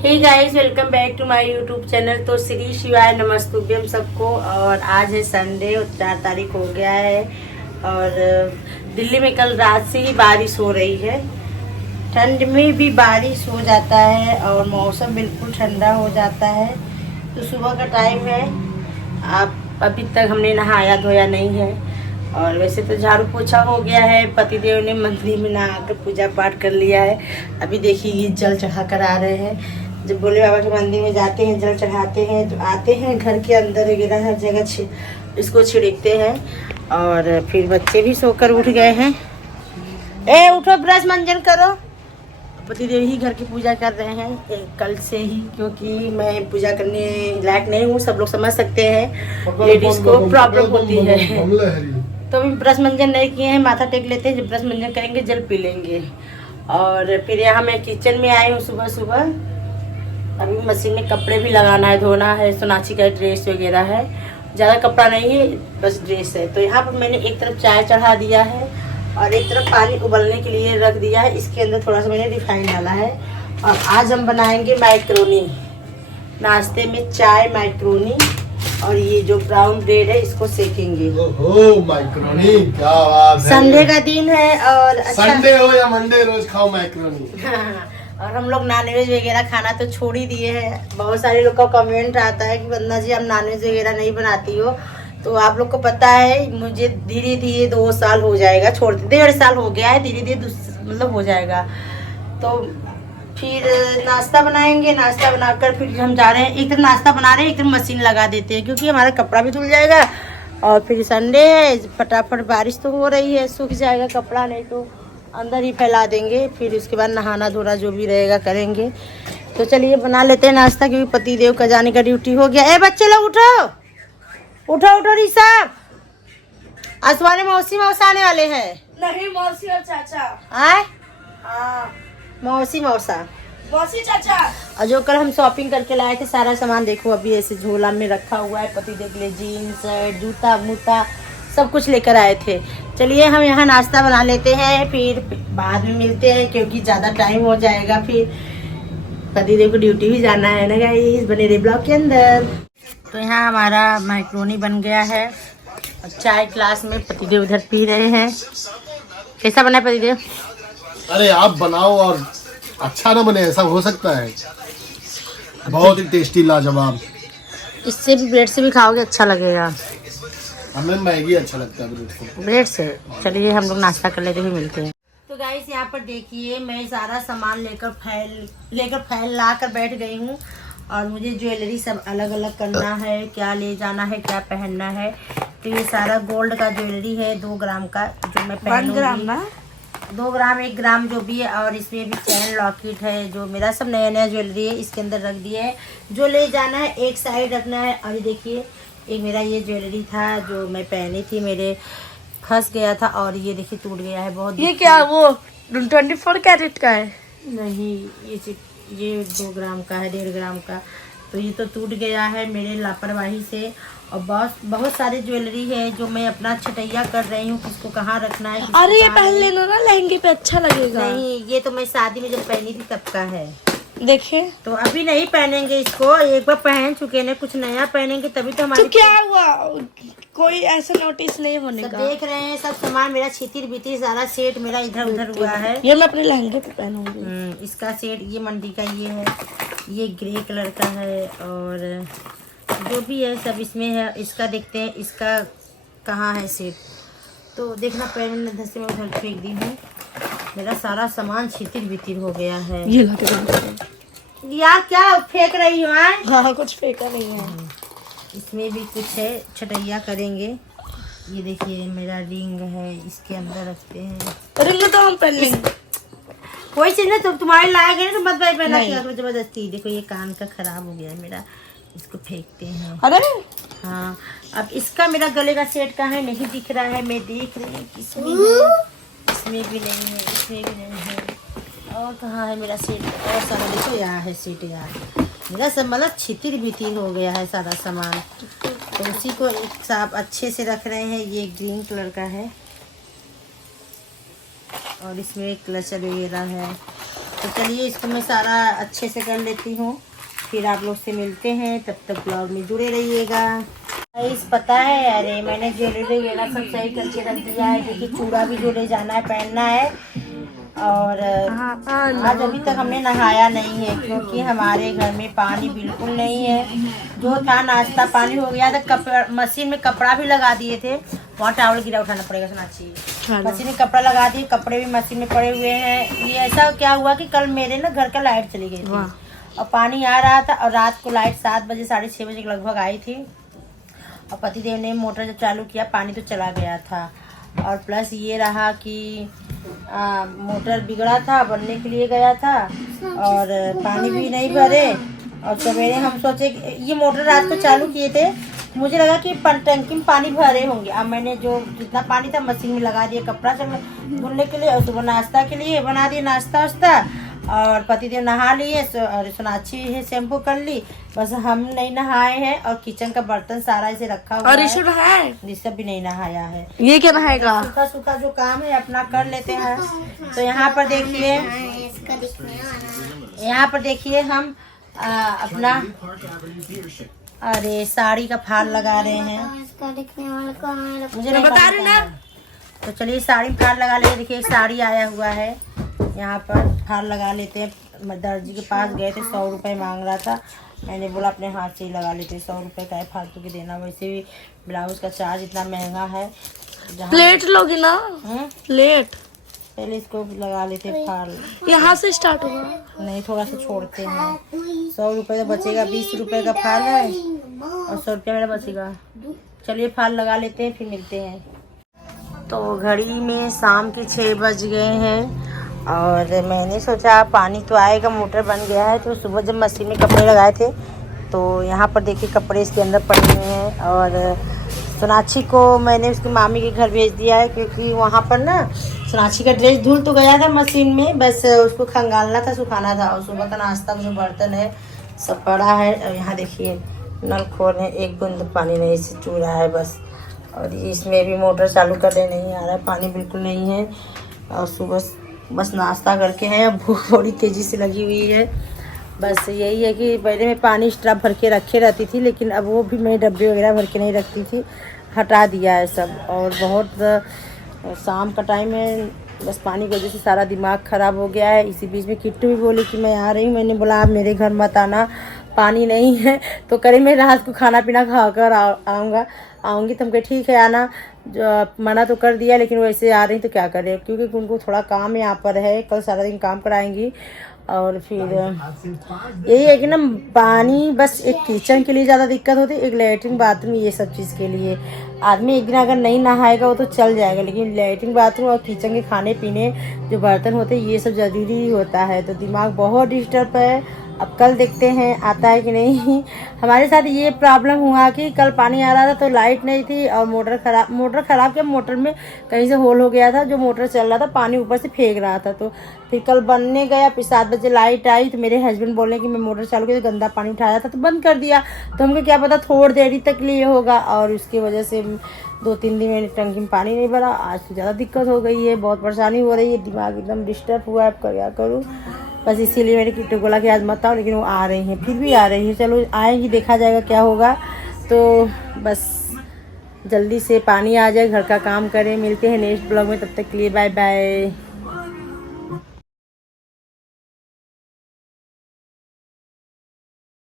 Hey guys, welcome back to my YouTube channel. तो श्री शिवाय नमस्तुभ्यम सबको। और आज है संडे और 4 तारीख हो गया है। और दिल्ली में कल रात से ही बारिश हो रही है। ठंड में भी बारिश हो जाता है और मौसम बिल्कुल ठंडा हो जाता है। तो सुबह का टाइम है। आप अभी तक हमने नहाया धोया नहीं है। और वैसे तो झाड़ू पोछा हो गया है। पतिदेव ने मंदिर में नहाकर पूजा पाठ कर लिया है। अभी देखिए ये जल चढ़ा कर आ रहे हैं। जब भोले बाबा के मंदिर में जाते हैं, जल चढ़ाते हैं, तो आते हैं घर के अंदर वगैरह हर जगह इसको छिड़कते हैं। और फिर बच्चे भी सोकर उठ गए हैं। ए उठो, ब्रश मंजन करो। पतिदेव ही घर की पूजा कर रहे हैं कल से ही, क्योंकि मैं पूजा करने लायक नहीं हूँ। सब लोग समझ सकते हैं, लेडीज को प्रॉब्लम होती है। तो अभी ब्रश मंजन नहीं किए हैं, माथा टेक लेते हैं। जब ब्रश मंजन करेंगे जल पी लेंगे। और फिर यहाँ मैं किचन में आई हूँ सुबह सुबह। अभी मशीन में कपड़े भी लगाना है, धोना है। सोनाक्षी का ड्रेस वगैरह है, ज़्यादा कपड़ा नहीं है, बस ड्रेस है। तो यहाँ पर मैंने एक तरफ चाय चढ़ा दिया है और एक तरफ पानी उबलने के लिए रख दिया है। इसके अंदर थोड़ा सा मैंने रिफाइंड डाला है। और आज हम बनाएंगे मैक्रोनी। नाश्ते में चाय, मैक्रोनी और ये जो ब्राउन ब्रेड है इसको सेकेंगे। ओहो, मैक्रोनी, क्या बात है। संडे का दिन है और अच्छा, संडे हो या मंडे रोज खाओ मैक्रोनी। और हम लोग नॉनवेज वगैरह खाना तो छोड़ ही दिए हैं। बहुत सारे लोग का कमेंट आता है कि वंदना जी आप नॉनवेज वगैरह नहीं बनाती हो। तो आप लोग को पता है, मुझे धीरे धीरे 2 साल हो जाएगा छोड़ते, 1.5 साल हो गया है, धीरे धीरे मतलब हो जाएगा। तो फिर नाश्ता बनाएंगे। नाश्ता बनाकर फिर हम जा रहे हैं। एक तरफ नाश्ता बना रहे हैं, एक तरफ मशीन लगा देते हैं, क्योंकि हमारा कपड़ा भी धुल जाएगा। और फिर संडे है, फटाफट बारिश तो हो रही है, सूख जाएगा कपड़ा, नहीं तो अंदर ही फैला देंगे। फिर उसके बाद नहाना धोना जो भी रहेगा करेंगे। तो चलिए बना लेते हैं नाश्ता, क्योंकि पतिदेव का जाने का ड्यूटी हो गया। ए बच्चे लोग उठो उठो उठो ऋषभ, आज तुम्हारे मौसी मौसा आने वाले हैं। नहीं, मौसी और चाचा। आए हाँ, मौसी मौसा मौसी चाचा। और जो कल हम शॉपिंग करके लाए थे सारा सामान देखो अभी ऐसे झोला में रखा हुआ है। पतिदेव के लिए जीन्स, जूता मूता सब कुछ लेकर आए थे। चलिए हम यहाँ नाश्ता बना लेते हैं, फिर बाद में मिलते हैं, क्योंकि ज़्यादा टाइम हो जाएगा। फिर पतिदेव को ड्यूटी भी जाना है ना गाइस, बने रहे ब्लॉग के अंदर। तो यहाँ हमारा मैक्रोनी बन गया है और चाय ग्लास में पतिदेव उधर पी रहे हैं। कैसा बना है पतिदेव? अरे आप बनाओ और अच्छा ना बने, ऐसा हो सकता है। बहुत ही टेस्टी, लाजवाब। इससे भी ब्रेड से भी खाओगे अच्छा लगेगा। हमें मैगी अच्छा लगता है ब्रेड से। चलिए हम लोग नाश्ता कर लेते हैं, मिलते हैं। तो गाइस यहाँ पर देखिए, मैं सारा सामान लेकर फैल ला कर बैठ गई हूँ। और मुझे ज्वेलरी सब अलग अलग करना है, क्या ले जाना है, क्या पहनना है। तो ये सारा गोल्ड का ज्वेलरी है, 2 ग्राम का, जो मैं 1 ग्राम ना, 2 ग्राम 1 ग्राम जो भी है। और इसमें भी चैन लॉकेट है, जो मेरा सब नया नया ज्वेलरी है इसके अंदर रख दिया है। जो ले जाना है एक साइड रखना है। और ये देखिए, एक मेरा ये ज्वेलरी था जो मैं पहनी थी, मेरे फंस गया था और ये देखिए टूट गया है बहुत। ये क्या वो 24 कैरेट का है? नहीं, ये 2 ग्राम का है, 1.5 ग्राम का। तो ये तो टूट गया है मेरे लापरवाही से। और बहुत सारे ज्वेलरी है जो मैं अपना छटैया कर रही हूँ, किसको कहाँ रखना है। अरे ये पहन लेना ना, लहंगे पे अच्छा लगेगा। नहीं, ये तो मैं शादी में जब पहनी थी तब का है। देखे तो अभी नहीं पहनेंगे इसको, एक बार पहन चुके हैं, कुछ नया पहनेंगे तभी तो हमारे। तो क्या हुआ, कोई ऐसा नोटिस नहीं होने सब का। देख रहे हैं, सब सामान मेरा छितिर बितिर सारा सेट मेरा इधर उधर हुआ है। ये मैं अपने लहंगे पे पहनूंगी। इसका सेट, ये मंडी का ये है, ये ग्रे कलर का है। और जो भी है सब इसमें है। इसका देखते हैं इसका कहाँ है सेट। तो देखना, पैर में धंसे में उधर फेंक दी हूँ। मेरा सारा सामान छितिर बितिर हो गया है। ये लगे यार क्या फेंक रही हो? हाँ, कुछ फेंका नहीं है। इसमें भी कुछ है, छटैया करेंगे। ये देखिए मेरा रिंग है, इसके अंदर रखते हैं। रिंग तो हम पहन लेंगे, कोई चीज ना तुम्हारे लायक है ना, तो मत भाई पहना किया जबरदस्ती। देखो ये कान का खराब हो गया है मेरा, इसको फेंकते हैं। अरे हाँ, अब इसका मेरा गले का सेट का है, नहीं दिख रहा है। मैं देख रही हूँ किसमें है, इसमें भी नहीं है, इसमें भी नहीं है। और कहाँ है मेरा सेट? और सारा देखो यहाँ है सेट। यार मेरा सब मतलब छितिर बितिर हो गया है सारा सामान। तो उसी को एक साफ अच्छे से रख रहे हैं। ये ग्रीन कलर का है और इसमें क्लचर वगैरह है। तो चलिए इसको मैं सारा अच्छे से कर लेती हूँ, फिर आप लोग से मिलते हैं। तब तक ब्लॉग में जुड़े रहिएगा। गाइस पता है, अरे मैंने ज्वेलरी वगैरह सब सही करके रख दिया है, क्योंकि चूड़ा भी जो ले जाना है पहनना है। और आज अभी तक हमने नहाया नहीं है, क्योंकि हमारे घर में पानी बिल्कुल नहीं है। जो था नाश्ता पानी हो गया था, मशीन में कपड़ा भी लगा दिए थे। वहाँ टावल गिरा उठाना पड़ेगा सुनाची। मशीन में कपड़ा लगा दिए, कपड़े भी मशीन में पड़े हुए हैं। ये ऐसा क्या हुआ कि कल मेरे ना घर का लाइट चली गई थी और पानी आ रहा था, और रात को लाइट 7 बजे 6:30 बजे के लगभग आई थी। और पतिदेव ने मोटर जब चालू किया, पानी तो चला गया था। और प्लस ये रहा कि मोटर बिगड़ा था, बनने के लिए गया था और पानी भी नहीं भरे। और सवेरे हम सोचे ये मोटर रात को चालू किए थे, मुझे लगा कि टंकी में पानी भरे होंगे। अब मैंने जो जितना पानी था मशीन में लगा दिया कपड़ा धुलने के लिए, और सुबह नाश्ता के लिए बना दिया नाश्ता वास्ता। और पतिदेव नहा लिए और सोनाक्षी है शैम्पू कर ली, बस हम नहीं नहाए हैं। और किचन का बर्तन सारा इसे रखा हुआ और है, ऋषभ भी नहीं नहाया है। ये क्या नहाएगा? सूखा सूखा जो काम है अपना कर लेते हैं। तो यहाँ पर देखिए, यहाँ पर देखिए हम अपना अरे साड़ी का फाल लगा रहे हैं। मुझे नहीं बता रहे ना। तो चलिए साड़ी में फाल लगा ले। देखिए एक साड़ी आया हुआ है, यहाँ पर फाल लगा लेते हैं। दर्जी के पास गए थे, 100 रुपये मांग रहा था। मैंने बोला अपने हाथ से ही लगा लेते, 100 रुपये का है, फालतू के देना। वैसे भी ब्लाउज का चार्ज इतना महंगा है। प्लेट लोगी ना? प्लेट पहले इसको लगा लेते फाल। यहाँ से स्टार्ट होगा? नहीं, थोड़ा सा छोड़ते हैं। 100 रुपये तो बचेगा, 20 रुपये का फाल है और 100 रुपया मेरा बचेगा। चलिए फाल लगा लेते हैं, फिर मिलते हैं। तो घड़ी में शाम के 6 बज गए हैं और मैंने सोचा पानी तो आएगा, मोटर बन गया है। तो सुबह जब मशीन में कपड़े लगाए थे तो यहाँ पर देखिए कपड़े इसके अंदर पड़े हुए हैं। और सोनाक्षी को मैंने उसकी मामी के घर भेज दिया है, क्योंकि वहाँ पर ना सोनाक्षी का ड्रेस धुल तो गया था मशीन में, बस उसको खंगालना था, सुखाना था। और सुबह का नाश्ता का जो बर्तन है सब पड़ा है। और यहाँ देखिए नल खोल है, एक बूंद पानी नहीं से चू रहा है बस। और इसमें भी मोटर चालू करने नहीं आ रहा है, पानी बिल्कुल नहीं है। और सुबह बस नाश्ता करके हैं, अब भूख थोड़ी तेज़ी से लगी हुई है। बस यही है कि पहले मैं पानी स्ट्रॉ भर के रखे रहती थी, लेकिन अब वो भी मैं डब्बे वगैरह भर के नहीं रखती थी, हटा दिया है सब। और बहुत शाम का टाइम है, बस पानी की वजह से सारा दिमाग ख़राब हो गया है। इसी बीच में किट्टू भी बोली कि मैं आ रही हूँ। मैंने बोला आप मेरे घर मत आना, पानी नहीं है। तो करे मैं रात को खाना पीना खा कर आऊँगी। तो हम कहे ठीक है आना। जो मना तो कर दिया, लेकिन वैसे आ रही तो क्या करें, क्योंकि उनको थोड़ा काम यहाँ पर है, कल सारा दिन काम कराएंगी। और फिर यही है कि ना पानी बस एक किचन के लिए ज़्यादा दिक्कत होती है, एक लैट्रिन बाथरूम ये सब चीज़ के लिए। आदमी एक दिन अगर नहीं नहाएगा वो तो चल जाएगा, लेकिन लैट्रिन बाथरूम और किचन के खाने पीने जो बर्तन होते हैं ये सब ज़रूरी होता है। तो दिमाग बहुत डिस्टर्ब है। अब कल देखते हैं आता है कि नहीं। हमारे साथ ये प्रॉब्लम हुआ कि कल पानी आ रहा था तो लाइट नहीं थी और मोटर ख़राब क्या, मोटर में कहीं से होल हो गया था। जो मोटर चल रहा था पानी ऊपर से फेंक रहा था। तो फिर कल बनने गया, फिर 7 बजे लाइट आई तो मेरे हस्बैंड बोले कि मैं मोटर चालू की तो गंदा पानी उठाया था तो बंद कर दिया। तो हमको क्या पता थोड़ी देरी तक लिए होगा, और उसकी वजह से 2-3 दिन मैंने टंकी में पानी नहीं भरा। आज तो ज़्यादा दिक्कत हो गई है, बहुत परेशानी हो रही है, दिमाग एकदम डिस्टर्ब हुआ है। अब क्या करूँ, बस इसीलिए मैंने किट्टू बोला कि आज मत आओ, लेकिन वो आ रही हैं, फिर भी आ रही हैं। चलो आएंगी, देखा जाएगा क्या होगा। तो बस जल्दी से पानी आ जाए, घर का काम करें। मिलते हैं नेक्स्ट ब्लॉग में, तब तक के लिए बाय बाय।